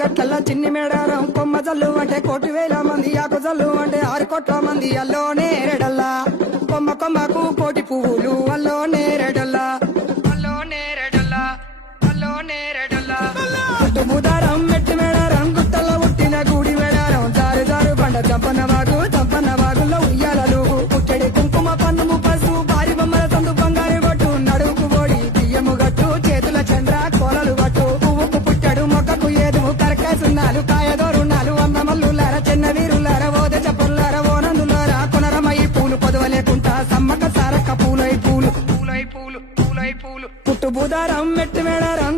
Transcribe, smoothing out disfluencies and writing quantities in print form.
గట్ల చిన్ని మేడారం కొమ్మ జల్లు అంటే 1,000,000 మంది ఆకు జల్లు అంటే 6 కోట్ల మంది అల్లో నేరేడల్లా కొమ్మ కొమ్మకు 1,000,000 పువ్వులు అల్లో నేరేడల్లా అల్లో నేరేడల్లా అల్లో నేరేడల్లా గుట్టు బుధారం మెట్టి మేడారం గుట్టలో పుట్టిన గుడి మేడారం జారు జారు బండ చంపన్న వాగుల్లో ఉయ్యాలలు పుట్టడి కుంకుమ పన్నుము పసుపు భారీ బొమ్మల సందు బంగారు గొట్టు నడువుకు ఓడి బియ్యము గట్టు చేతుల చంద్ర కోలలు గట్టు పువ్వుకు పుట్టడు మొక్కకు ఏదుము కరకాసున్నాలు కాయదోరున్నాలు అన్న మల్లులార చిన్న వీరులార ఓద చపల్లార ఓనందులార కొనరమయ్యి పూలు పొదవలేకుంటా సమ్మక సారక్క పూలై పూలు పుట్టు బుధారం మెట్టి మేడారం